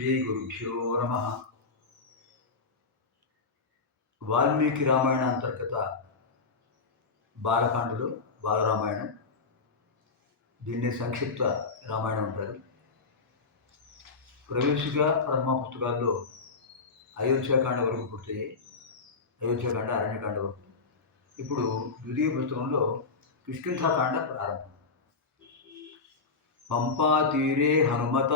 శ్రీ గురుభ్యో నమః. వాల్మీకి రామాయణ అంతర్గత బాలకాండలు బాలరామాయణం. దీన్ని సంక్షిప్త రామాయణం అంటారు. ప్రవేశిక ప్రథమ పుస్తకాల్లో అయోధ్యాకాండ వరకు పూర్తయ్యాయి. అయోధ్యాకాండ, అరణ్యకాండ వరకు. ఇప్పుడు ద్వితీయ పుస్తకంలో కిష్కింధాకాండ ప్రారంభం. పంపాతీరే హనుమత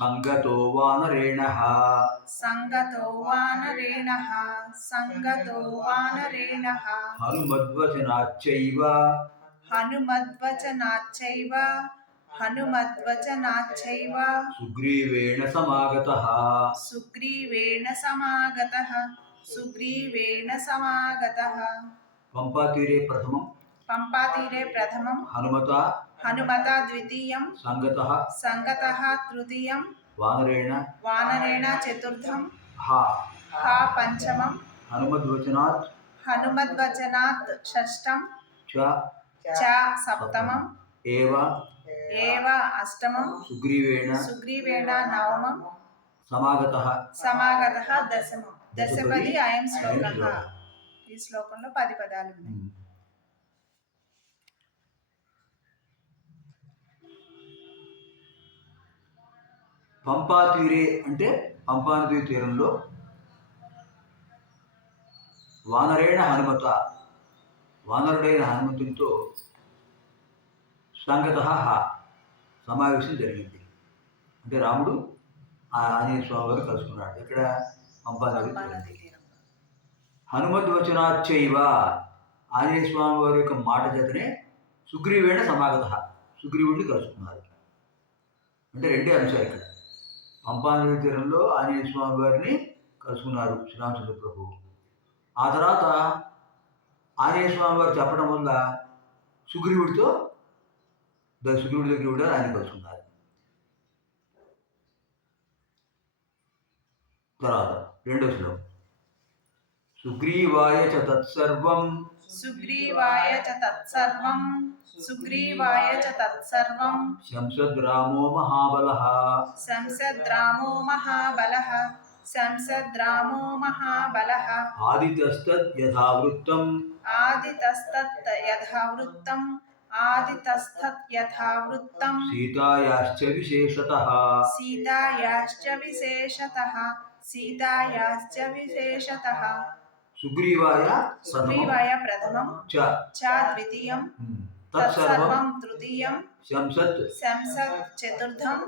సంగతో వానరేణః హనుమద్వచనాచ్చైవ సుగ్రీవేణ సమాగతః. పంపాతీరే ప్రథమం హనుమత ద్వితీయం సంగతః తృతీయం వానరేణ చతుర్థం పంచమం హనుమద్వచనాత్ షష్టం చ సప్తమం ఏవ అష్టమం సుగ్రీవేణ నవమం సమాగతః దశమం. దశపది అయం శ్లోకః. ఈ శ్లోకంలో 10 పదాలు ఉన్నాయి. పంపాతీరే అంటే పంపానదీ తీరంలో వానరేణ హనుమత, వానరుడైన హనుమంతునితో సంగతః సమావేశం జరిగింది. అంటే రాముడు ఆంజనేయ స్వామి వారు కలుసుకున్నాడు. ఇక్కడ పంపానదీ తీరం. హనుమద్వచనాచ్చైవ ఆంజనేయ స్వామి వారి యొక్క మాట చేతనే సుగ్రీవేణ సమాగతః, సుగ్రీవుడిని కలుసుకున్నారు. అంటే రెండే అంశాలు ఇక్కడ. పంపానదీ తీరంలో ఆంజనేయ స్వామి వారిని కలుసుకున్నారు శ్రీరామచంద్ర ప్రభువు. ఆ తర్వాత ఆంజనేయ స్వామి వారు చెప్పడం వల్ల సుగ్రీవుడి దగ్గర కూడా ఆయన కలుసుకున్నారు. తర్వాత రెండో శ్లోకం. సుగ్రీవాయ చ తత్సర్వం శంసద్రామో మహాబలః ఆదితస్తత్ యథావృత్తం సీతాయాశ్చ విశేషతః. సుగ్రీవాయ ప్రథమం చ ద్వితీయం తత్సర్వం తృతీయం శంసత్ చతుర్థం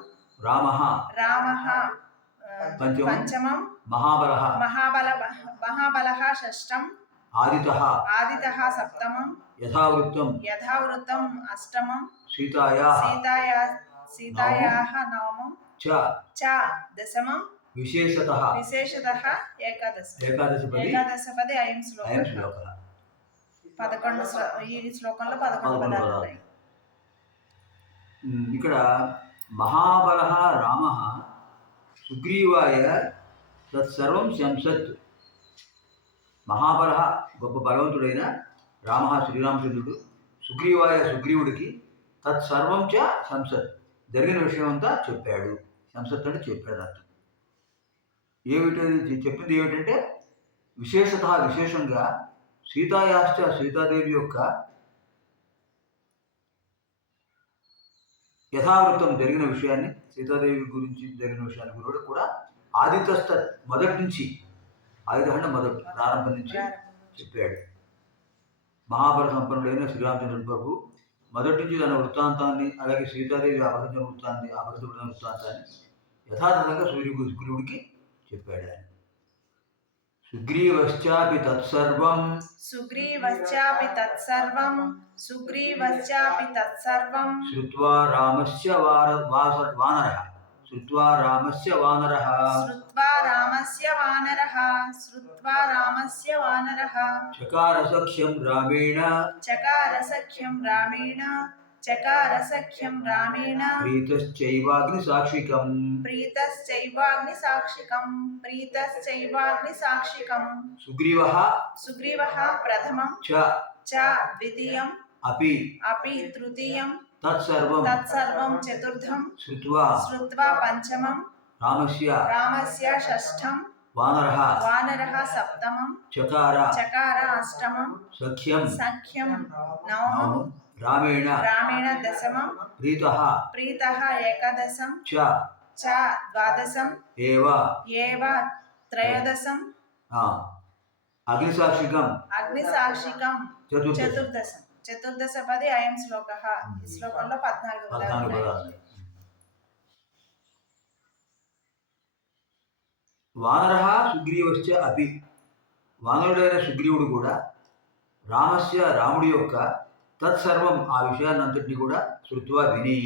రామః పంచమం మహాబలః షష్టం ఆదితః సప్తమం యథావృత్తం అష్టమం సీతాయాః నవమం చ దశమం విశేషతః ఏకాదశపది అయం శ్లోకః. 11 ఈ శ్లోకంలో 11 పదాలు ఉన్నాయి. ఇక్కడ మహాబలః రామః సుగ్రీవాయ తత్సర్వం శంసత్. మహాబలః గొప్ప బలవంతుడైన రామః శ్రీరామచంద్రుడు సుగ్రీవుడికి తత్సర్వం చ శంసత్ జరిగిన విషయం అంతా చెప్పాడు. శంసత్ అంటే చెప్పాడు అర్థం. చెప్పింది ఏమిటంటే విశేషంగా సీతాయాశ్చ సీతాదేవి యొక్క యథావృత్తం జరిగిన విషయాన్ని, సీతాదేవి గురించి జరిగిన విషయాన్ని కూడా ఆదితస్తత్ మొదటి నుంచి, ఆదిత మొదటి ప్రారంభం నుంచి చెప్పాడు. మహాబల సంపన్నుడైన శ్రీరామచంద్రుడు ప్రభు మొదటి నుంచి తన వృత్తాంతాన్ని, అలాగే సీతాదేవి అపహరించిన వృత్తాంతాన్ని యథాతథంగా సుగ్రీవుడికి చెప్పాడు. ఆయన సుగ్రీవశ్చాపి తత్సర్వం శ్రుత్వా రామస్య వానరః చకార సఖ్యం రామేణ ప్రీతశ్చైవాగ్ని సాక్షికం. సుగ్రీవః ప్రథమం చ ద్వితీయం अपि तृतीयं तत्सर्वं चतुर्थं श्रुत्वा पंचमं रामस्य षष्ठं वानरः सप्तमं चकार अष्टमं सख्यं नवमं रामेण दशमं प्रीतः एकादशं च द्वादशम् एव त्रयोदशं अग्निसाक्षिकं चतुर्दशपदी अयं श्लोकः ఈ శ్లోకంలో 14 పదాలు వానరః సుగ్రీవశ్చ అపి వానరుడైన సుగ్రీవుడు కూడా రాముడి యొక్క తత్సర్వం ఆ విషయాన్నంతటిని కూడా శృత్వా విని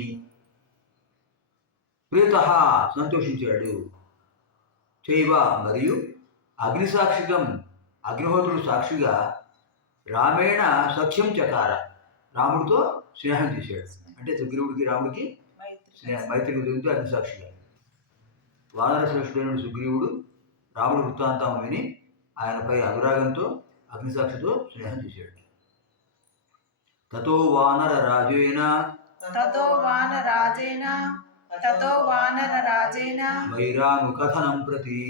ప్రీతః సంతోషించాడు చైవ మరియు అగ్నిసాక్షికం అగ్నిహోత్రుడు సాక్షిగా రామేణ సఖ్యం చకార రాముడితో స్నేహం చేశాడు. అంటే సుగ్రీవుడికి రాముడికి మైత్రి కుదిరింది అగ్నిసాక్షిగా. వానర శ్రేష్ఠుడైన సుగ్రీవుడు రాముడి వృత్తాంతం విని ఆయనపై అనురాగంతో అగ్నిసాక్షితో స్నేహం చేశాడు. తతో వానరరాజేన వైరానుకథనం ప్రతి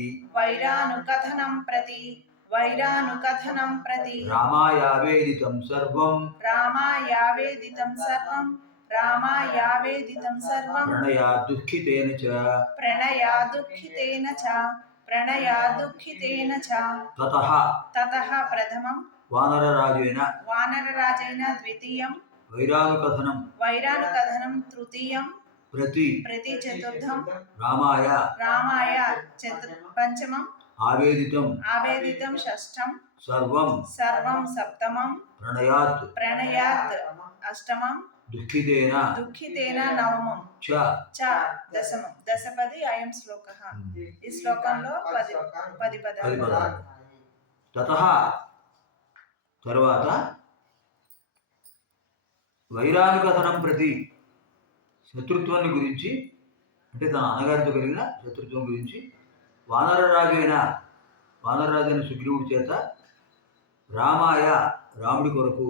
రామాయావేదితం సర్వం ప్రణయాదుఃఖితేన చ తతః ప్రథమం వానరరాజేన ద్వితీయం వైరానుకథనం తృతీయం ప్రతి చతుర్థం రామాయ పంచమం ఆవేదితం షష్ఠం సర్వం సప్తమం ప్రణయాత్ అష్టమం దుఃఖితేన నవమం చ దశమం దశపది అయం శ్లోకః. ఈ శ్లోకంలో 10 పదాలు. తరువాత వైరానుకథనం ప్రతి శత్రుత్వాన్ని గురించి, అంటే తన అన్నగారితో కలిగిన శత్రుత్వం గురించి వానరరాజైన సుగ్రీవుడి చేత రాముడి కొరకు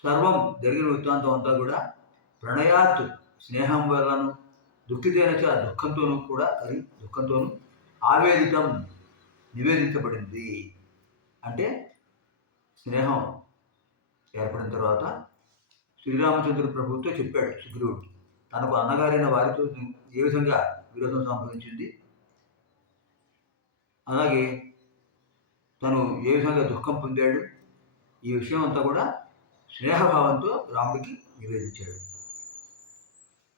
సర్వం జరిగిన వృత్తాంతం అంతా కూడా ప్రణయాత్ స్నేహం వల్లను దుఃఖితైన దుఃఖంతోనూ నివేదించబడింది. అంటే స్నేహం ఏర్పడిన తర్వాత శ్రీరామచంద్రుడు ప్రభువుతో చెప్పాడు సుగ్రీవుడు తనకు అన్నగారైన వారితో ఏ విధంగా విరోధం సంభవించింది, అలాగే తను ఏ విధంగా దుఃఖం పొందాడు, ఈ విషయం అంతా కూడా స్నేహభావంతో రాముడికి నివేదించాడు.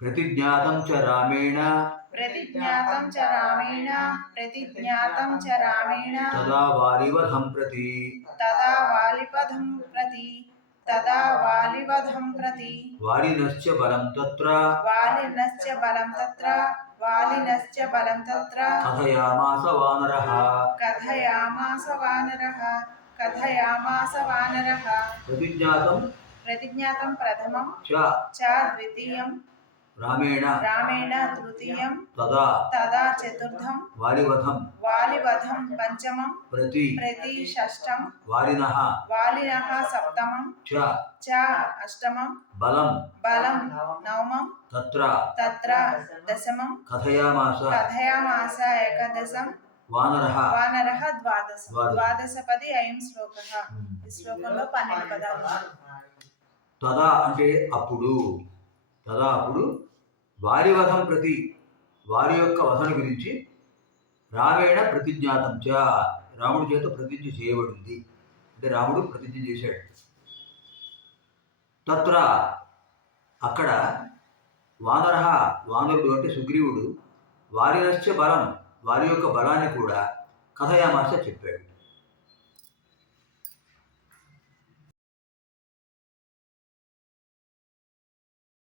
ప్రతిజ్ఞాతం చ రామేణ తదా వాలివధం ప్రతి వాలినశ్చ బలం తత్ర కథయామాస వానరః ప్రతిజ్ఞాతం ప్రథమం చ ద్వితీయం రామేణ తృతీయం తదా చతుర్థం వాలివధం పంచమం ప్రతి షష్ఠం వాలినః సప్తమం చ అష్టమం బలం నవమం తత్ర దశమం కథయామాస ఏకాదశం వానరః ద్వాదశపది అయం శ్లోకః. ఈ శ్లోకంలో 12 పదాలు. తదా అంటే అప్పుడు వాలివధం ప్రతి వారి యొక్క వధన గురించి రామేణ ప్రతిజ్ఞాతం చ రాముడి చేత ప్రతిజ్ఞ చేయబడింది. అంటే రాముడు ప్రతిజ్ఞ చేశాడు. తత్ర అక్కడ వానరుడు అంటే సుగ్రీవుడు వారినశ్చ బలం వారి యొక్క బలాన్ని కూడా కథయామాస చెప్పాడు.